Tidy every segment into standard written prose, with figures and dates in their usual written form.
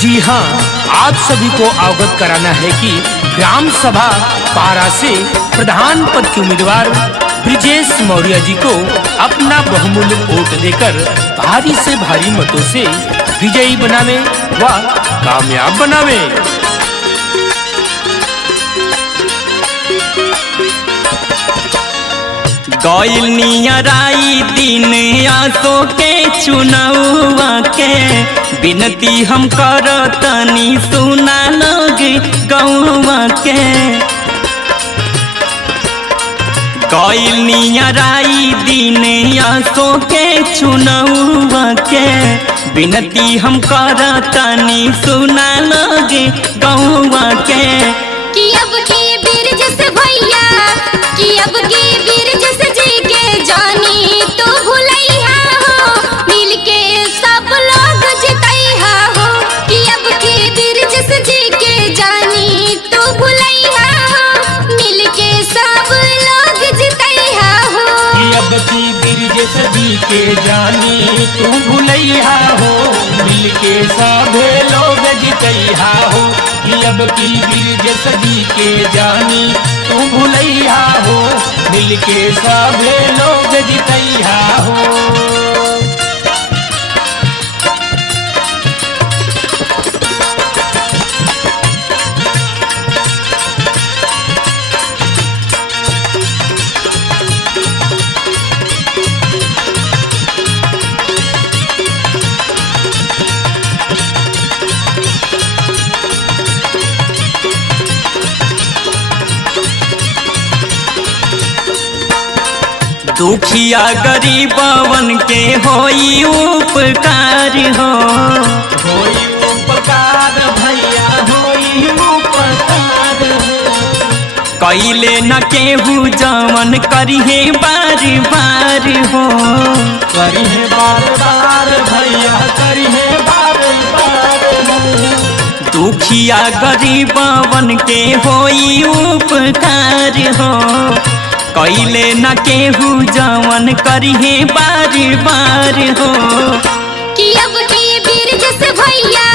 जी हाँ, आप सभी को अवगत कराना है कि ग्राम सभा पारा से प्रधान पद के उम्मीदवार ब्रिजेश मौर्य जी को अपना बहुमूल्य वोट देकर भारी से भारी मतों से विजयी बनावे व कामयाब बनावे। गइल नियराई दिन आसो के चुनावा के बिनती हम करतनी सुना लोग गौवा के। गइल नियराई दिन आसो के चुनावा के बिनती हम करतनी सुना लोग गौवा के। कि अब के बिरजस भैया कि अब के बिरजस जी के जानी तो भुलैया हो मिलके सब लोग जितैया हो। कि अब के बिरजस जी के जानी तो भुलैया हो मिलके सब लोग जितैया हो। कि अब की ब्रिजेश जी के जानी तू भुलैया हो मिलके सभे लोग जितैया हो। कि अब की ब्रिजेश जी के जानी तू भुलैया हो मिलके सभे लोग जितैया हो। दुखिया गरीबवन के होई उपकार हो। होई उपकार भैया होई उपकार कैले न केहू जवन करिहे बार बार हो। करिहे बार बार भैया करिहे बार बार। दुखिया गरीबवन के होई उपकार हो। कैले न केहू जवन करिहे बार बार हो। कि अब के बिरजस भैया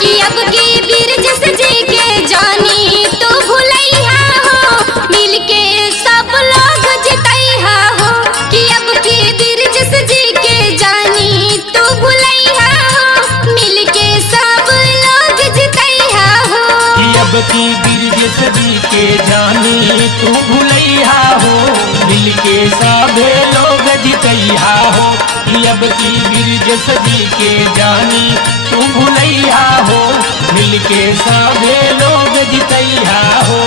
कि अब के बिरजस जी के जानी तो भुलैया हो मिलके सब लोग जितैया हो। कि अब के बिरजस जी के जानी तो भुलैया हो मिलके सब लोग जितैया हो। कि अब की ब्रिजेश जी के जानी तू भुलैया हो मिलके सभे लोग जितैया हो। कि अब की ब्रिजेश जी के जानी तू भुलैया हो मिलके सभे लोग जितैया हो।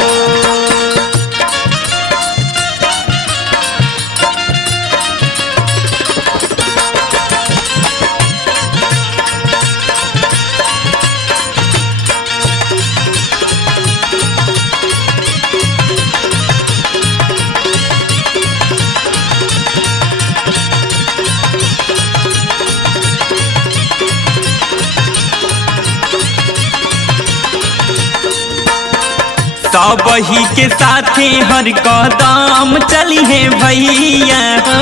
सब ही के साथे हर कदम चलिए भैया हो।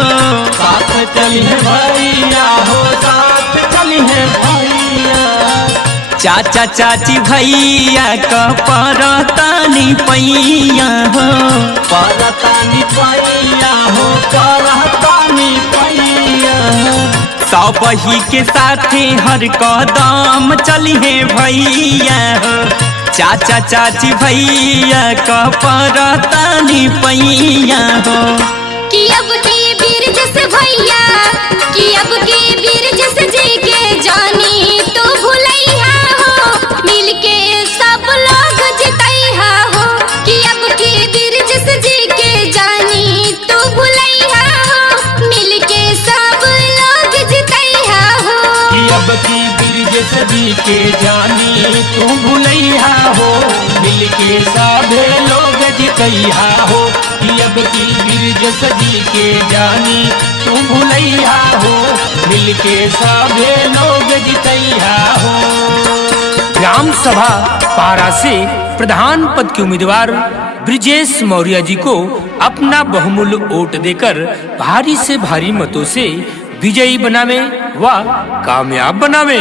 साथ चलिए भैया हो साथ चलिए भैया। चाचा चाची भैया का परतानी पैया हो। परतानी पैया हो परतानी पैया। सब ही के साथे हर कदम चलिए भैया हो। चाचा चाची भैया का परतानी पैया हो। कि अब के बिरजस भैया कि अब के बिरजस जी के जानी तो भुलैया हो मिलके सब लोग जितैया हो। कि अब के बिरजस जी के जानी तो भुलैया हो मिलके सब लोग जितैया हो। कि अब की ब्रिजेश जी के जानी तू भुलैया हो मिलके सभे लोग जितैया हो। कि अब की ब्रिजेश जी के जानी तू भुलैया हो मिलके सभे लोग जितैया हो। ग्राम सभा पारा से प्रधान पद के उम्मीदवार ब्रिजेश मौर्य जी को अपना बहुमूल्य वोट देकर भारी से भारी मतों से विजयी बनावे व कामयाब बनावे।